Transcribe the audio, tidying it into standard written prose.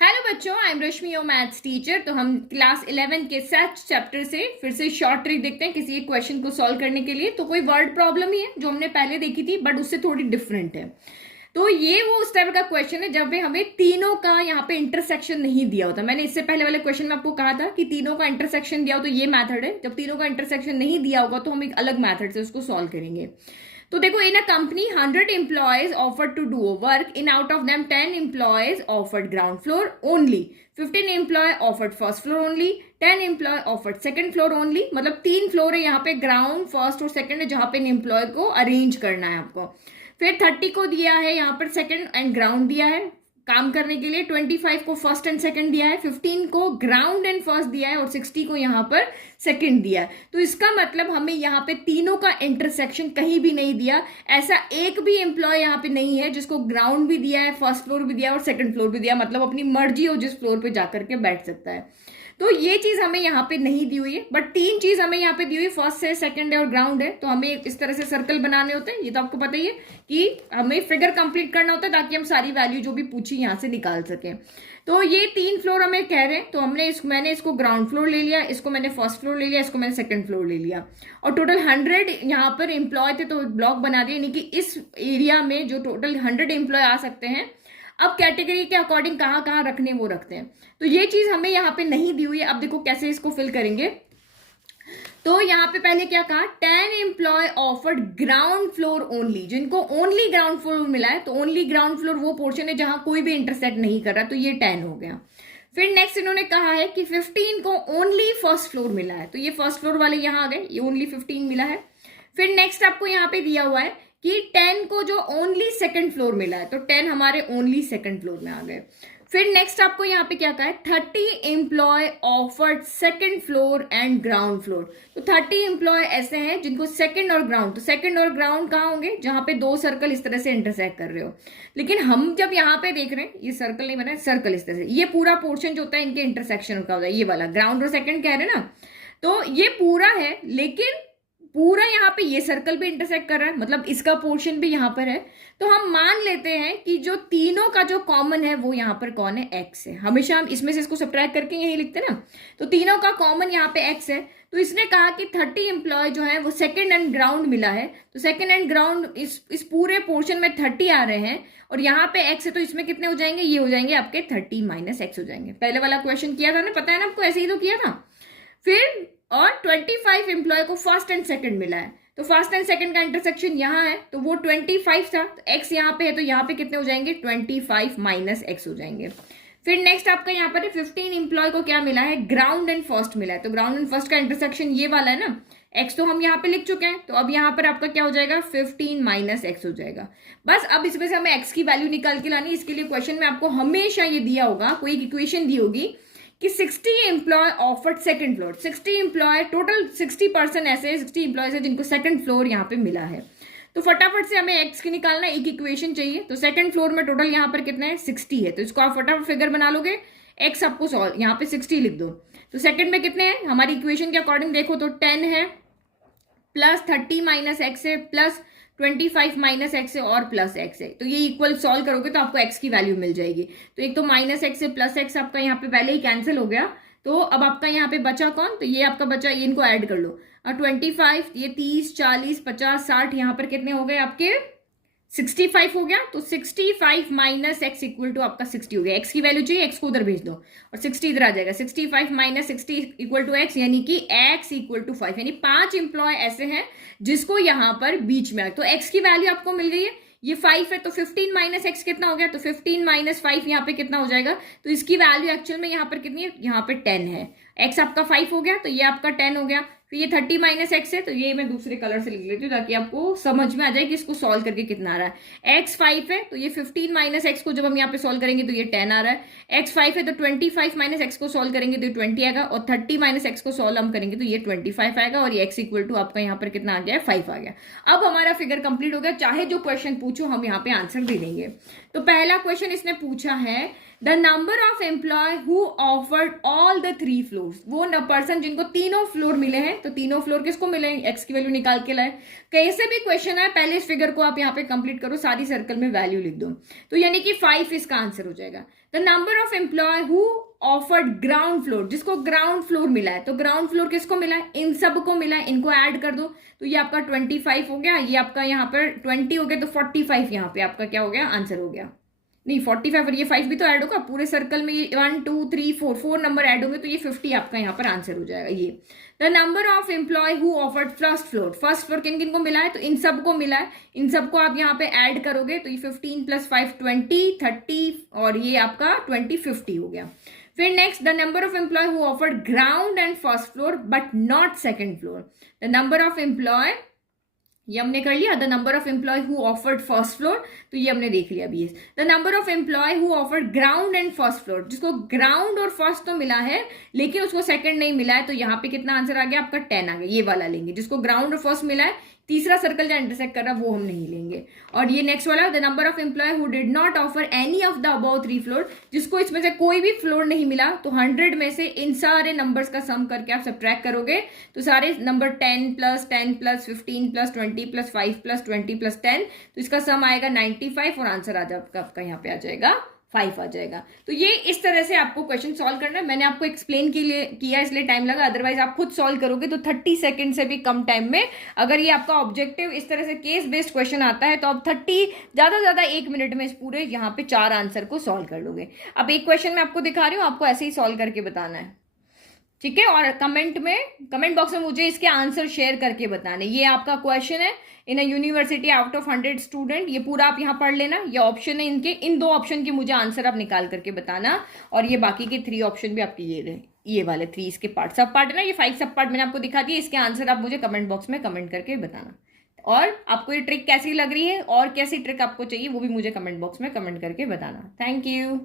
Hello बच्चों, I am Rashmi your maths teacher. तो हम क्लास 11 के सेट चैप्टर से फिर से शॉर्ट ट्रिक देखते हैं किसी एक क्वेश्चन को सॉल्व करने के लिए। तो कोई वर्ड प्रॉब्लम ही है जो हमने पहले देखी थी, बट उससे थोड़ी डिफरेंट है। तो ये वो उस टाइप का क्वेश्चन है जब हमें तीनों का यहाँ पे इंटरसेक्शन नहीं दिया होता। मैंने इससे पहले वाले क्वेश्चन में आपको कहा था कि तीनों का इंटरसेक्शन दिया हो तो ये मैथड है। जब तीनों का इंटरसेक्शन नहीं दिया होगा तो हम एक अलग मैथड से उसको सॉल्व करेंगे। तो देखो, इन a company 100 employees offered to do work. In out of them 10 employees offered ground floor only, 15 employee offered first floor only, 10 employee offered second floor only. मतलब 3 फ्लोर है यहाँ पे, ग्राउंड, फर्स्ट और सेकंड है, जहां पे इन एम्प्लॉय को arrange करना है आपको। फिर 30 को दिया है यहाँ पर सेकंड एंड ग्राउंड दिया है काम करने के लिए, 25 को फर्स्ट एंड सेकंड दिया है, 15 को ग्राउंड एंड फर्स्ट दिया है और 60 को यहाँ पर सेकंड दिया है। तो इसका मतलब हमें यहाँ पे तीनों का इंटरसेक्शन कहीं भी नहीं दिया। ऐसा एक भी एम्प्लॉय यहाँ पे नहीं है जिसको ग्राउंड भी दिया है, फर्स्ट फ्लोर भी दिया है और सेकंड फ्लोर भी दिया, मतलब अपनी मर्जी हो जिस फ्लोर पे जाकर के बैठ सकता है। तो ये चीज हमें यहाँ पे नहीं दी हुई है, बट तीन चीज हमें यहाँ पे दी हुई है, फर्स्ट है, सेकंड है और ग्राउंड है। तो हमें इस तरह से सर्कल बनाने होते हैं, ये तो आपको पता ही है कि हमें फिगर कंप्लीट करना होता है ताकि हम सारी वैल्यू जो भी पूछी यहाँ से निकाल सकें। तो ये 3 फ्लोर हमें कह रहे हैं, तो मैंने इसको ग्राउंड फ्लोर ले लिया, इसको मैंने फर्स्ट फ्लोर ले लिया, इसको मैंने सेकंड फ्लोर ले लिया और टोटल 100 यहाँ पर एम्प्लॉय थे तो ब्लॉक बना दिया, यानी कि इस एरिया में जो टोटल 100 एम्प्लॉय आ सकते हैं, अब कैटेगरी के अकॉर्डिंग कहाँ कहाँ रखने वो रखते हैं। तो ये चीज हमें यहाँ पे नहीं दी हुई है। अब देखो कैसे इसको फिल करेंगे। तो यहाँ पे पहले क्या कहा, 10 employ offered ground floor only, जिनको ओनली ग्राउंड फ्लोर मिला है। तो ओनली ग्राउंड फ्लोर वो पोर्शन है जहां कोई भी इंटरसेक्ट नहीं कर रहा, तो ये 10 हो गया। फिर नेक्स्ट इन्होंने कहा है कि 15 को ओनली फर्स्ट फ्लोर मिला है, तो ये फर्स्ट फ्लोर वाले यहां आ गए, ये ओनली 15 मिला है। फिर नेक्स्ट आपको यहाँ पे दिया हुआ है कि 10 को जो ओनली सेकंड फ्लोर मिला है, तो 10 हमारे ओनली सेकंड फ्लोर में आ गए। फिर नेक्स्ट आपको यहाँ पे क्या कहा है, 30 employ offered second floor and ground floor. तो 30 एम्प्लॉय ऐसे हैं जिनको सेकंड और ग्राउंड, तो सेकंड और ग्राउंड कहाँ होंगे, जहां पे दो सर्कल इस तरह से इंटरसेक्ट कर रहे हो। लेकिन हम जब यहाँ पे देख रहे हैं, ये सर्कल नहीं बना है, सर्कल इस तरह से, ये पूरा पोर्शन जो होता है इनके इंटरसेक्शन का होता है, ये वाला ग्राउंड और सेकंड कह रहे हैं ना, तो ये पूरा है। लेकिन पूरा यहाँ पे ये सर्कल भी इंटरसेक्ट कर रहा है, मतलब इसका पोर्शन भी यहाँ पर है। तो हम मान लेते हैं कि जो तीनों का जो कॉमन है वो यहाँ पर कौन है, एक्स है। हमेशा हम इसमें से इसको सब्ट्रैक्ट करके यही लिखते हैं ना। तो तीनों का कॉमन यहाँ पे एक्स है। तो इसने कहा कि 30 एम्प्लॉय जो है वो सेकंड एंड ग्राउंड मिला है, तो सेकंड एंड ग्राउंड इस पूरे पोर्शन में 30 आ रहे हैं और यहाँ पे एक्स है, तो इसमें कितने हो जाएंगे, ये हो जाएंगे आपके 30 माइनस एक्स हो जाएंगे। पहले वाला क्वेश्चन किया था ना, पता है ना आपको, ऐसे ही तो किया था। फिर और 25 एम्प्लॉय को फर्स्ट एंड सेकंड मिला है, तो फर्स्ट एंड सेकंड का इंटरसेक्शन यहाँ है, तो वो 25 था, तो एक्स यहाँ पे है, तो यहाँ पे कितने हो जाएंगे, 25 माइनस एक्स हो जाएंगे। फिर नेक्स्ट आपका यहाँ पर 15 एम्प्लॉय को क्या मिला है, ग्राउंड एंड फर्स्ट मिला है, तो ग्राउंड एंड फर्स्ट का इंटरसेक्शन ये वाला है ना, एक्स तो हम यहाँ पे लिख चुके हैं, तो अब यहाँ पर आपका क्या हो जाएगा, 15 माइनस एक्स हो जाएगा। बस अब इसमें से हमें एक्स की वैल्यू निकाल के लानी। इसके लिए क्वेश्चन में आपको हमेशा ये दिया होगा, कोई एक इक्वेशन दी होगी कि 60 employ offered second floor, 60 employ total 60% ऐसे 60 एम्प्लॉयज है जिनको सेकंड फ्लोर यहाँ पे मिला है। तो फटाफट से हमें एक्स की निकालना, एक इक्वेशन चाहिए। तो सेकंड फ्लोर में टोटल यहाँ पर कितना है, 60 है, तो इसको आप फटाफट फिगर बना लोगे। एक्स आपको सॉल्व यहाँ पे 60 लिख दो। तो सेकंड में कितने हैं, हमारी इक्वेशन के अकॉर्डिंग देखो तो 10 है, प्लस 30 माइनस एक्स है, प्लस 25 माइनस एक्स है और प्लस एक्स है। तो ये इक्वल सॉल्व करोगे तो आपको एक्स की वैल्यू मिल जाएगी। तो एक तो माइनस एक्स से प्लस एक्स आपका यहाँ पे पहले ही कैंसिल हो गया, तो अब आपका यहाँ पे बचा कौन, तो ये आपका बचा, ये इनको ऐड कर लो। और 25, ये 30, 40, 50, 60, यहाँ पर कितने हो गए आपके, 65 हो गया। तो 65 माइनस एक्स इक्वल टू आपका 60 हो गया। एक्स की वैल्यू चाहिए, एक्स को उधर भेज दो और 60 इधर आ जाएगा। 65 माइनस 60 इक्वल टू एक्स, यानी कि एक्स इक्वल टू 5, यानी 5 एम्प्लॉय ऐसे हैं जिसको यहाँ पर बीच में, तो एक्स की वैल्यू आपको मिल गई है, ये 5 है, तो 15 माइनस एक्स कितना हो गया, तो 15 माइनस 5 यहाँ पे कितना हो जाएगा, तो इसकी वैल्यू एक्चुअल में यहाँ पर कितनी है, यहाँ पे 10 है। एक्स आपका 5 हो गया, तो ये आपका 10 हो गया। फिर ये 30 माइनस एक्स है, तो ये मैं दूसरे कलर से लिख लेती हूँ ताकि आपको समझ में आ जाए कि इसको सॉल्व करके कितना आ रहा है। एक्स 5 है, तो ये 15 माइनस एक्स को जब हम यहाँ पे सॉल्व करेंगे तो ये 10 आ रहा है। एक्स 5 है, तो 25 माइनस एक्स को सॉल्व करेंगे तो ये 20 आएगा, और 30 माइनस एक्स को सॉल्व हम करेंगे तो ये 25 आएगा, और ये एक्स इक्वल टू आपका यहाँ पर कितना आ गया है, 5 आ गया। अब हमारा फिगर कंप्लीट हो गया, चाहे जो क्वेश्चन पूछो हम यहाँ पे आंसर दे देंगे। तो पहला क्वेश्चन इसने पूछा है, the number of employ who offered all the 3 floors, वो पर्सन जिनको तीनों फ्लोर मिले हैं, तो तीनों फ्लोर किसको मिले, एक्स की वैल्यू निकाल के लाए। कैसे भी क्वेश्चन है, पहले इस फिगर को आप यहाँ पे कंप्लीट करो, सारी सर्कल में वैल्यू लिख दो, तो यानी कि 5 इसका आंसर हो जाएगा। The number of employ who offered ground floor, जिसको ग्राउंड फ्लोर मिला है, तो ग्राउंड फ्लोर किसको मिला है, इन सब को मिला है, इनको ऐड कर दो तो ये आपका 25 हो गया, ये आपका यहाँ पर 20 हो गया, तो 45 यहाँ पे आपका क्या हो गया, आंसर हो गया। नहीं 45 और ये 5 भी तो ऐड होगा पूरे सर्कल में, ये 1 2 3 4 नंबर ऐड होंगे तो ये 50 आपका यहाँ पर आंसर हो जाएगा। ये the number of employ who offered first floor किन किन को मिला है, तो इन सब को मिला है, इन सबको आप यहाँ पे ऐड करोगे तो ये 15 + 5 20 30 और ये आपका 20 50 हो गया। फिर next the number of employ who offered ground and first floor but not second floor, the number of employ ये हमने कर लिया, the number of employ who offered first floor तो ये हमने देख लिया अभी। The number of employ who offered ground and first floor, जिसको ग्राउंड और फर्स्ट तो मिला है लेकिन उसको सेकंड नहीं मिला है, तो यहाँ पे कितना आंसर आ गया आपका 10 आ गया, ये वाला लेंगे। जिसको ग्राउंड और फर्स्ट मिला है, तीसरा सर्कल जो इंटरसेक्ट कर रहा है वो हम नहीं लेंगे। और ये नेक्स्ट वाला the number of employ who did not offer any of the above 3 floor, जिसको इसमें से कोई भी फ्लोर नहीं मिला, तो 100 में से इन सारे नंबर्स का सम करके आप सबट्रैक्ट करोगे तो सारे नंबर 10 + 10 + 15 + 20 + 5 + 20 + 10, तो इसका सम आएगा 95 और आंसर आ जाएगा आपका यहाँ पे आ जाएगा 5 आ जाएगा। तो ये इस तरह से आपको क्वेश्चन सॉल्व करना है। मैंने आपको एक्सप्लेन के लिए किया इसलिए टाइम लगा, अदरवाइज आप खुद सॉल्व करोगे तो 30 सेकंड से भी कम टाइम में, अगर ये आपका ऑब्जेक्टिव इस तरह से केस बेस्ड क्वेश्चन आता है तो आप 30 ज्यादा से ज्यादा 1 मिनट में इस पूरे यहाँ पे 4 आंसर को सॉल्व कर लोगे। अब एक क्वेश्चन मैं आपको दिखा रही हूँ, आपको ऐसे ही सॉल्व करके बताना है, ठीक है। और कमेंट बॉक्स में मुझे इसके आंसर शेयर करके बताने। ये आपका क्वेश्चन है, in a university out of 100 student, ये पूरा आप यहाँ पढ़ लेना। ये ऑप्शन है इनके, इन 2 ऑप्शन के मुझे आंसर आप निकाल करके बताना, और ये बाकी के 3 ऑप्शन भी आपके ये रहे, ये वाले 3 इसके पार्ट सब पार्ट है ना, ये 5 सब पार्ट मैंने आपको दिखा दिया। इसके आंसर आप मुझे कमेंट बॉक्स में कमेंट करके बताना, और आपको ये ट्रिक कैसी लग रही है और कैसी ट्रिक आपको चाहिए वो भी मुझे कमेंट बॉक्स में कमेंट करके बताना। Thank you.